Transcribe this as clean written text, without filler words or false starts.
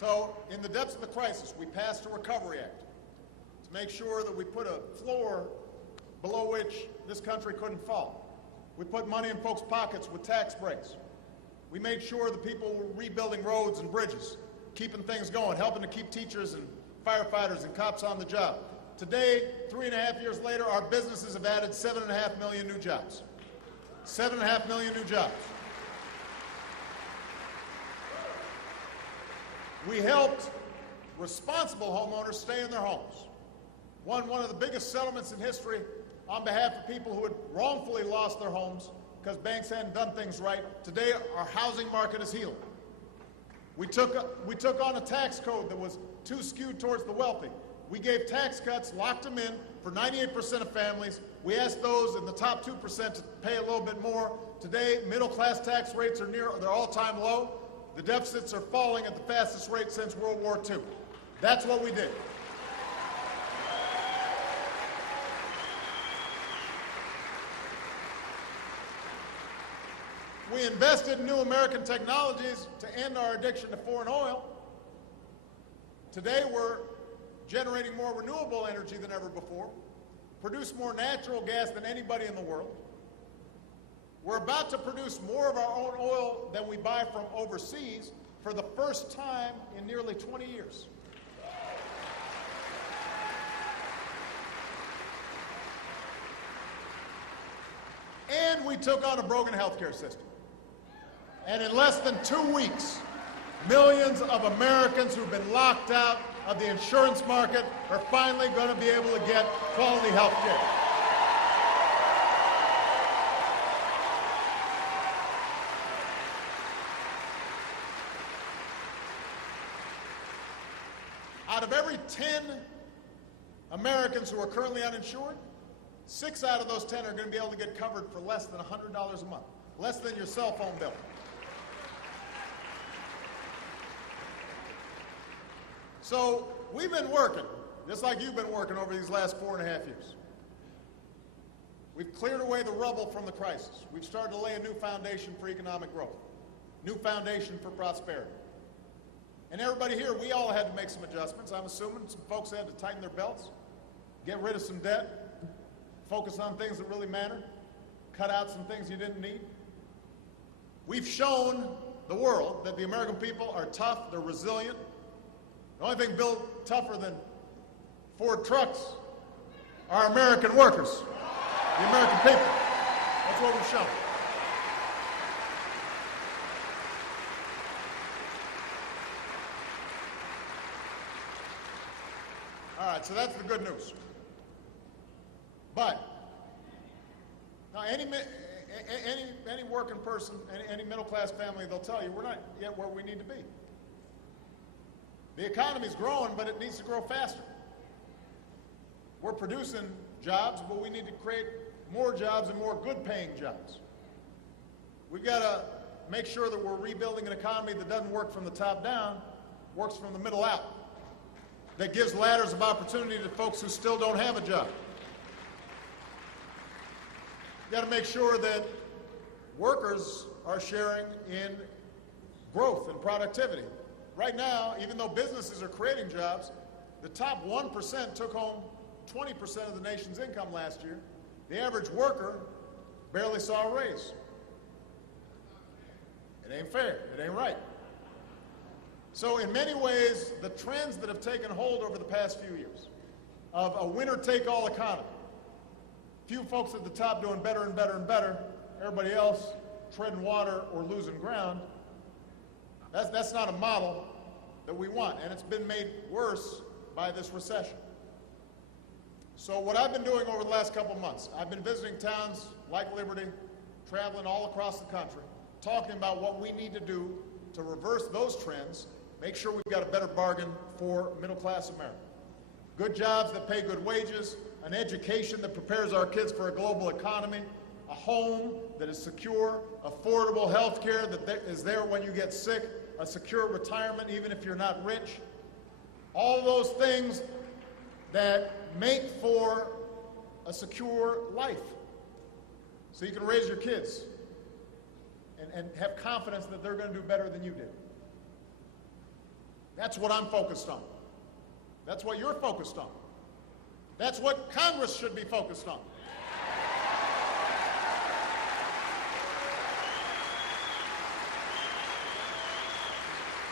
So in the depths of the crisis, we passed a Recovery Act to make sure that we put a floor below which this country couldn't fall. We put money in folks' pockets with tax breaks. We made sure that people were rebuilding roads and bridges, keeping things going, helping to keep teachers and firefighters and cops on the job. Today, 3.5 years later, our businesses have added 7.5 million new jobs. 7.5 million new jobs. We helped responsible homeowners stay in their homes. Won one of the biggest settlements in history on behalf of people who had wrongfully lost their homes because banks hadn't done things right. Today, our housing market is healing. We took on a tax code that was too skewed towards the wealthy. We gave tax cuts, locked them in for 98% of families. We asked those in the top 2% to pay a little bit more. Today, middle-class tax rates are near their all-time low. The deficits are falling at the fastest rate since World War II. That's what we did. We invested in new American technologies to end our addiction to foreign oil. Today, we're generating more renewable energy than ever before, produce more natural gas than anybody in the world. We're about to produce more of our own oil than we buy from overseas for the first time in nearly 20 years. And we took on a broken healthcare system. And in less than 2 weeks, millions of Americans who've been locked out of the insurance market are finally going to be able to get quality health care. Out of every 10 Americans who are currently uninsured, 6 out of those 10 are going to be able to get covered for less than $100 a month, less than your cell phone bill. So we've been working, just like you've been working over these last 4.5 years. We've cleared away the rubble from the crisis. We've started to lay a new foundation for economic growth, new foundation for prosperity. And everybody here, we all had to make some adjustments. I'm assuming some folks had to tighten their belts, get rid of some debt, focus on things that really matter, cut out some things you didn't need. We've shown the world that the American people are tough, they're resilient. The only thing built tougher than Ford trucks are American workers, the American people. That's what we've shown. All right, so that's the good news. But now any working person, any middle-class family, they'll tell you we're not yet where we need to be. The economy's growing, but it needs to grow faster. We're producing jobs, but we need to create more jobs and more good-paying jobs. We've got to make sure that we're rebuilding an economy that doesn't work from the top down, works from the middle out, that gives ladders of opportunity to folks who still don't have a job. We've got to make sure that workers are sharing in growth and productivity. Right now, even though businesses are creating jobs, the top 1% took home 20% of the nation's income last year. The average worker barely saw a raise. It ain't fair. It ain't right. So in many ways, the trends that have taken hold over the past few years of a winner-take-all economy, few folks at the top doing better and better and better, everybody else treading water or losing ground, that's not a model that we want, and it's been made worse by this recession. So what I've been doing over the last couple of months, I've been visiting towns like Liberty, traveling all across the country, talking about what we need to do to reverse those trends, make sure we've got a better bargain for middle-class America. Good jobs that pay good wages, an education that prepares our kids for a global economy, a home that is secure, affordable health care that is there when you get sick, a secure retirement even if you're not rich. All those things that make for a secure life so you can raise your kids and have confidence that they're going to do better than you did. That's what I'm focused on. That's what you're focused on. That's what Congress should be focused on.